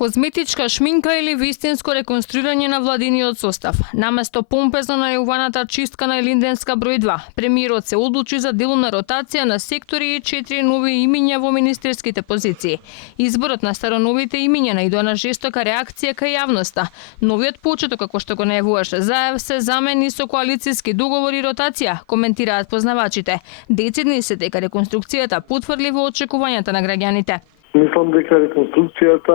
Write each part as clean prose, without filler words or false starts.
Козметичка шминка или вистинско реконструирање на владиниот состав. Наместо помпезно најавуваната чистка на Илинденска број 2, премиерот се одлучи за делумна ротација на сектори и 4 нови имиња во министерските позиции. Изборот на староновите имиња најдоа на жестока реакција кај јавноста. Новиот почеток, како што го најавуваше Заев, се замени со коалициски договори и ротација, коментираат познавачите. Децидни се дека реконструкцијата потврди во очекувањата на граѓаните. Мислам дека реконструкцијата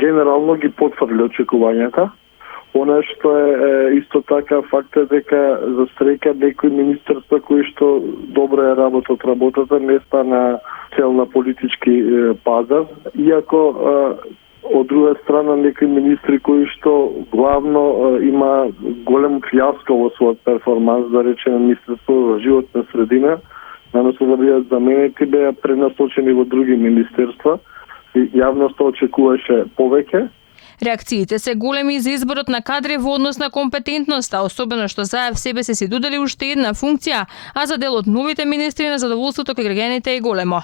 генерално ги потврди очекувањата. Она што е исто така факт е дека за среќа некои министерства кои што добро ја работат работата не стана цел на политички пазар, иако од друга страна некои министри кои што главно има голем фијаско во својот перформанс, да речеме Министерство за животна средина, наместо да бидат заменети, беа пренасочени во други министерства. Јавноста очекуваше повеќе. Реакциите се големи за изборот на кадри во однос на компетентноста, особено што Заев себе се си додели уште една функција, а за дел од новите министри на задоволството кај граѓаните е големо.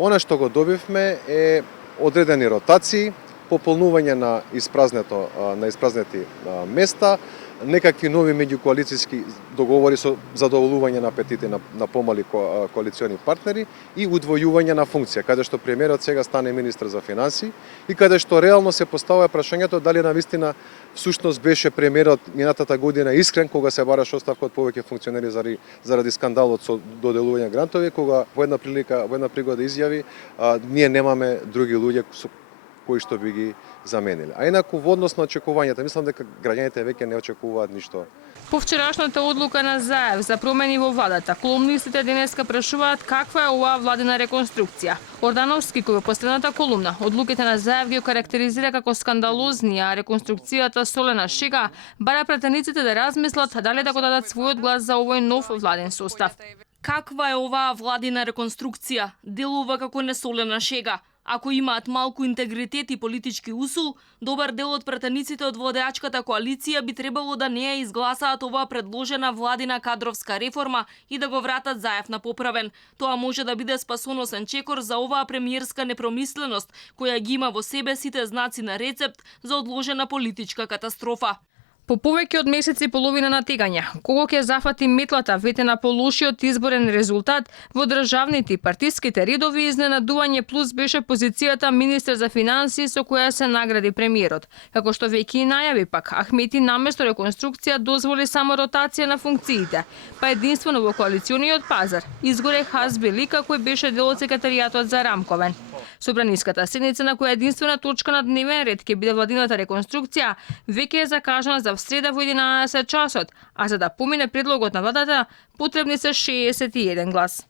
Она што го добивме е одредени ротации, пополнување на испразнети места, некакви нови меѓукоалициски договори со задоволување на апетити на помали коалициони партнери и удвојување на функција, каде што премиерот сега стане министар за финансии и каде што реално се поставува прашањето дали навистина всушност беше премиерот минатата година искрен кога се бараше оставка од повеќе функционери заради скандалот со доделување грантови, кога во една пригода изјави ние немаме други луѓе кои што би ги замениле. А инаку во однос на очекувањата, мислам дека граѓаните веќе не очекуваат ништо. По вчерашната одлука на Заев за промени во владата, колумнистите денеска прашуваат каква е оваа владина реконструкција. Ордановски, кој во последната колумна одлуките на Заев ги карактеризира како скандалозни, а реконструкцијата солена шега, бара пратениците да размислат дали да го дадат својот глас за овој нов владен состав. Каква е оваа владина реконструкција? Делува како несолена шега. Ако имаат малку интегритет и политички усул, добар дел од пратениците од владеачката коалиција би требало да не ја изгласаат оваа предложена владина кадровска реформа и да го вратат Заев на поправен. Тоа може да биде спасоносен чекор за оваа премиерска непромисленост, која ги има во себе сите знаци на рецепт за одложена политичка катастрофа. По повеќе од месец и половина на тегања, кого ќе зафати метлата ветена по лошиот изборен резултат во државните и партиските редови, изненадување плюс беше позицијата министер за финансии со која се награди премиерот. Како што веќе и најави пак, Ахмети наместо реконструкција дозволи само ротација на функциите, па единствено во коалициониот пазар изгоре Хазби Лика кој беше дел од секретаријатот за Рамковен. Собраниската седница на која единствена точка на дневен ред ќе биде владината реконструкција веќе е закажана за среда во 11 часот, а за да помине предлогот на владата потребни се 61 глас.